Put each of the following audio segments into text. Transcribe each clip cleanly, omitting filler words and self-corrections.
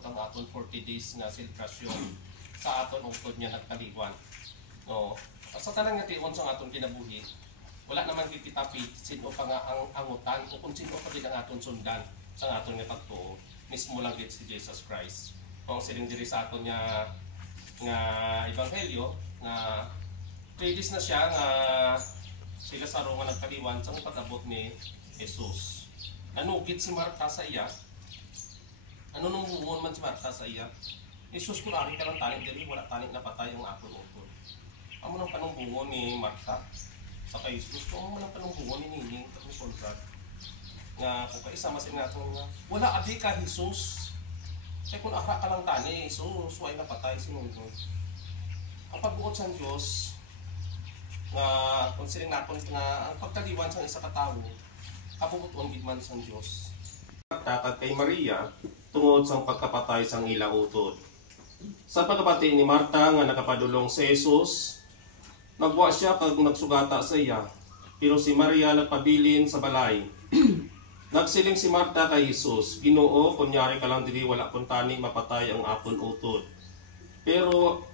abot ang aton 40 days nga selebrasyon sa aton ungtod niya nagkaliwan. No, sa tanang nga tion sa aton kinabuhi, wala naman gipitapi sino pa nga ang angutan o kung sino pa gid ang aton sundan sa aton nga pagtuo. Mismo lang gid si Jesus Christ. Kung siling diri sa aton nga ebanghelyo nga 3 days na siya nga sila sa nga nagkaliwan sa pag-abot ni Jesus. Nanugid si Marta sa iya. Ano nung buon man si Marta sa iya? Jesus, kung ari ka lang tanig diri, wala tanig na patay ang aton utod. Amo nang panumbungon ni Marta sa kay Jesus, kung amo nang panumbungon ni Nining at ni Conrad. Nga kung kaisa masin nga nga, wala adi ka Jesus. Kaya kung akra ka lang tani, Jesus, wala na patay sinunod. Ang pagbuot sa Diyos, nga kung siling natin nga ang pagkaliwan sa isa katao, kabubuton gid man sa Diyos. Takad kay Maria tungod sa pagkapatay sang ila utod. Sa pagkapatay ni Marta nga nakapadulong sa Jesus, nagwa siya kag nagsugata sa iya, pero si Maria nagpabilin sa balay. Nagsiling si Marta kay Jesus, Ginoo, kunyari ka lang dili wala kun tani mapatay ang apon utod. Pero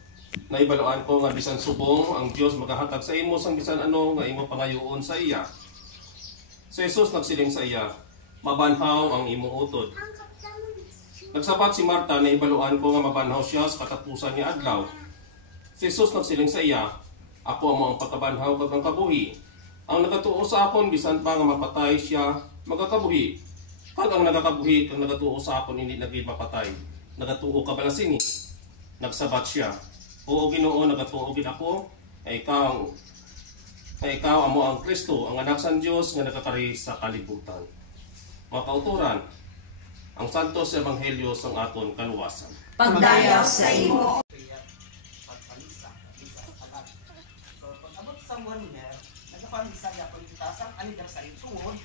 naibaluan ko nga bisan subong ang Dios magahatag sa imo sang bisan ano nga imo pangayoon sa iya. Si Jesus nagsiling sa iya, mabanhaw ang imong utod. Nagsabat si Marta na ibaluan ko nga mabanhaw siya sa katapusan ni adlaw. Si Jesus nagsiling sa iya, ako amo ang pagkabanhaw kag ang kabuhi. Ang nagatuo sa akon bisan pa nga mapatay siya, magakabuhi. Kag ang nagakabuhi kag nagatuo sa akon hindi naging mapatay. Nagatuo ka bala sini. Nagsabat siya, oo Ginoo, nagatuo gid ako, ay ikaw amo ang Kristo, ang anak sa Dios nga nagakari sa kalibutan. Mga kauturan, ang santos sa ebanghelyo sang aton kaluwasan. Pagdayaw sa imo. So pag-abot sa wonder, nagapamisa gyapon kita sa anniversary tungod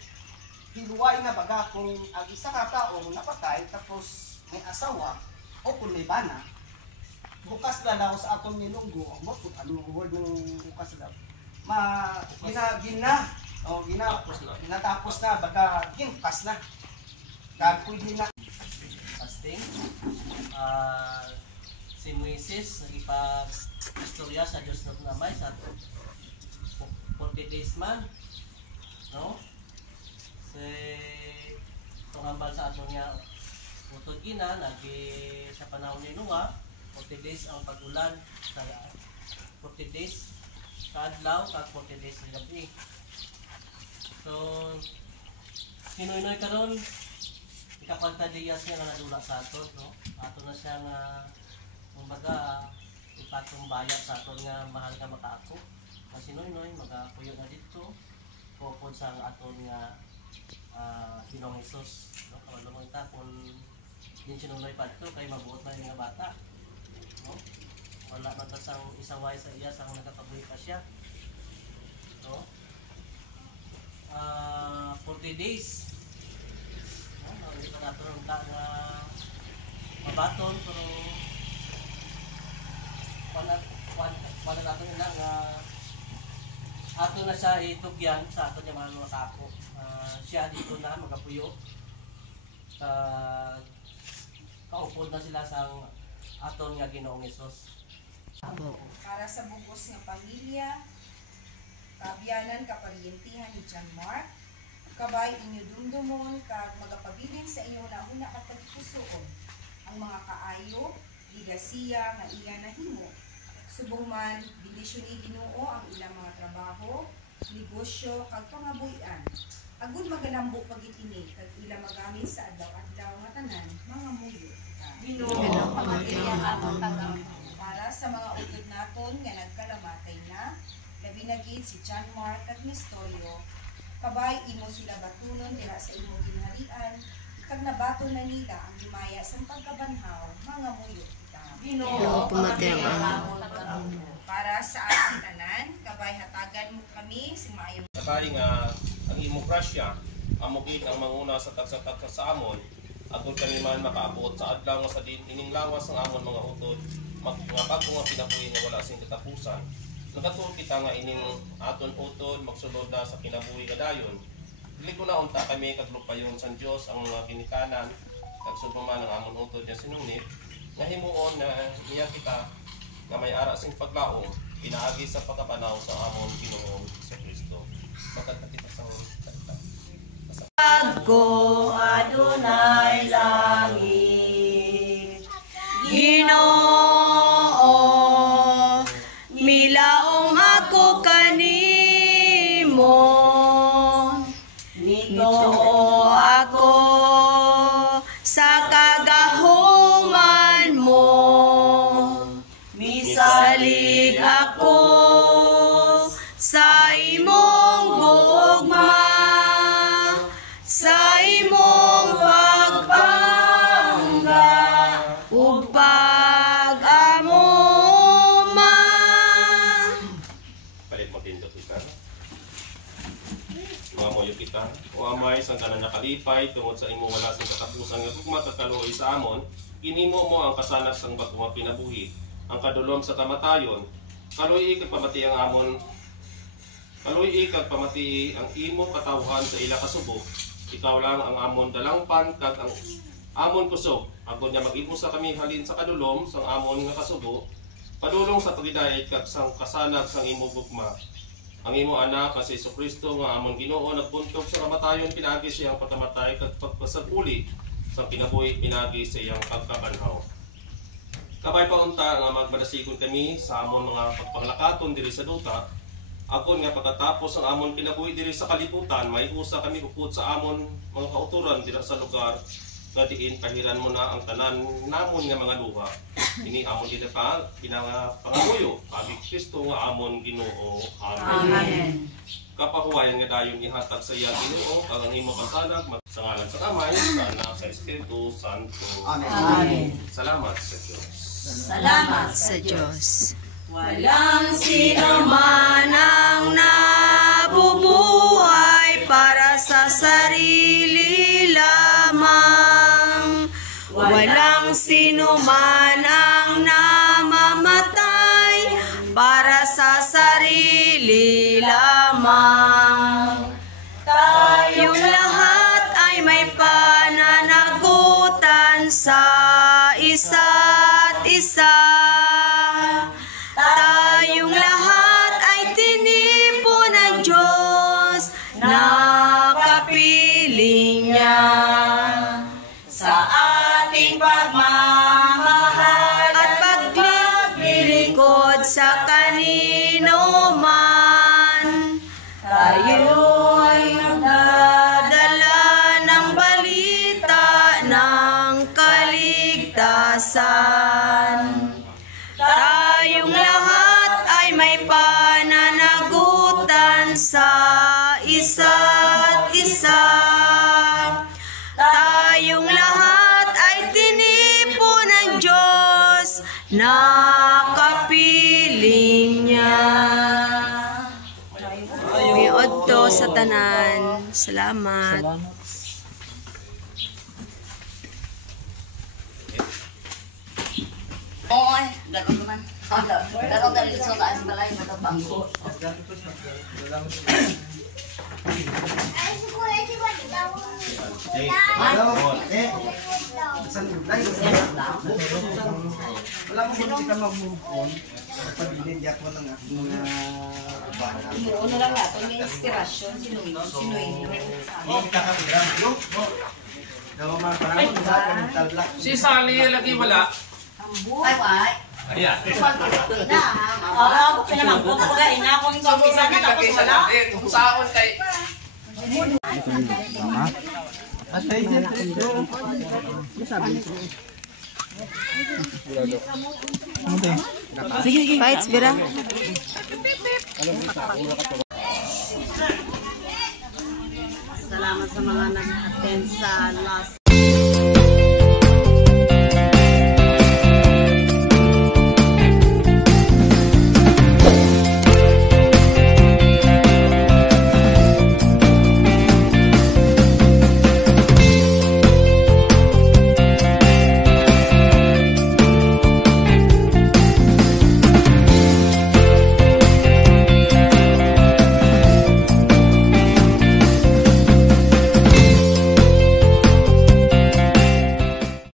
hiluway nga baga kung ang isa ka taong napatay tapos may asawa o kung may bana, bukas na daw sa atong nilunggo, ano word ng bukas daw, ginatapos na, baga ginpas na, pwede na. Fasting, si Moises nagipag-istorya sa Diyos na namay sa 40 days man, no? Si tungambal sa ato niya utod ina, sa panahon ni Noah, 40 days ang pag-ulan, 40 days kadlaw kag 40 days sa gabi. So Pinoy karon ikapagtadiyas niya nga nadula sa aton, no? Ato na siya nga kumbaga ipatong bayad sa aton nga mahal ka makaako. Kasi Noy magapuyo na dito popod sa aton nga Ginoong Hesus, no? Kamalumang ta kung din sinunoy pa ito kay mabuot na yung mga bata, no? Wala man ta sang isaway sa iya sang nagakabuhi pa siya, no? 40 days, no? Hindi pa nato rin ta nga mabaton, pero wala nato na nga ato na siya itugyan sa ato niya mga kako. Siya dito na magapuyo, kaupod na sila sa aton nga Ginoong Hesus. Para sa bugos nga pamilya, kaabyanan kaparyentihan ni John Mark, kabay inyo dumdumon kag magapabilin sa inyo na una at pagpusoon ang mga kaayo, ligasiya nga iya nahimo. Subong man bendisyon ni Ginoo ang ilang mga trabaho, negosyo kag pangabuhian. Agud magalambo pagitini kag ila magamit sa adlaw-adlaw nga tanan mga muyo. Ginoo pamagayang atong tagang para sa mga utod naton nga nagkalamatay na, labi na gid si John Mark kag Nestorio, kabay imo sila batunon diha sa imong ginharian, kag nabaton na nila ang himaya sa pagkabanhaw mga muyo kita. Ginoo pamagayang para sa ating tanan, kabay hatagan mo kami si maayong Kabay nga ang imong grasya, amugid ang manguna sa tagsa-tagsa sa amon, agon kami man makaabot sa adlaw nga sa ining lawas ng amon mga utod, mga bago nga pinabuhi nga wala sing katapusan. Nagatuo kita nga ining aton utod magsulod na sa kinabuhi nga dayon. Dili ko na unta kami kag lupayon sa Dios ang mga ginikanan, kag sugman ang amon utod niya sinunit, nga himuon na niya kita nga may ara sing paglaom, pinaagi sa pagkapanaw sa amon Ginoong Kristo. Magkanta kita sa kanta. Ko Adonai langit, Ginoo, milaong ako kanimo, nito ako sa kagahuman mo, misalig ako sa imong gugma, sa imong pagpangga ug pag-amuma. Palit mo tindot kita. Umamoy kita. Uamay sa tanan nakalipay tungod sa imong wala sing katapusan nga gugma kakaluoy sa amon. Ginimo mo ang kasanag sang bago nga pinabuhi, ang kadulom sa kamatayon. Kaluoy kag pamati ang amon. Kaluoy kag pamati ang imo katawhan sa ila kasubok. Ikaw lang ang amon dalangpan kag ang amon kusog. Agod niya mag-ibusa kami halin sa kadulom sang amon nga kasubo. Padulong sa pagidayet kag sang kasanag sang imo gugma. Ang imo anak nga si Jesucristo nga amon Ginoo nagbuntog sa kamatayon pinagi siyang pagkamatay kag pagpasaguli sang kinabuhi pinagi sa iyang pagkabanhaw. Kabay paunta nga magmadasigon kami sa amon mga pagpanglakaton diri sa duta. Akon nga pagkatapos ang amon kinabuhi diri sa kalibutan, may usa kami upod sa amon mga kauturan diri sa lugar nga diin pahiran mo na ang tanan namon nga mga luha. Ini amon dili pa pinangapangamuyo, abi Kristo nga amon Ginoo. Amen. Kapahuwayan nga dayon ihatag sa iya Ginoo kag ang imo kasanag sa ngalan sa Amay, sa Anak, sa Espiritu Santo. Amen. Salamat sa Dios. Salamat sa Diyos. Walang sino man ang nabubuhay para sa sarili lamang. Walang sino man ang namamatay para sa sarili lamang. Tayong lahat ay may pananagutan sa isa't isa. Tayong lahat ay tinipo ng Diyos na kapiling niya. Sa ating pagmamahal at paglilingkod sa kanino man, tayo'y nagdadala ng balita ng kaligtasan. Tayong lahat ay may pananagutan sa isa't isa. Tayong lahat ay tinipo ng Diyos na kapiling niya. Miod to sa tanan. Salamat. Oo, gano'n naman. Gano'n dahil sa taas balay, matapang. Wala mo kung ka mag-move on. Pag-dindiak mo lang ako mga bata. Ano lang nato, may inspirasyon, sinuin. Daw mga parang sa talak. Si Sally lagi wala. Ay, ay. Ayan. Oo, pinamangkot ko ga. Ina akong isa na tapos wala. Kung saon kay Fights, Bira. Salamat sa mga nag-attend sa last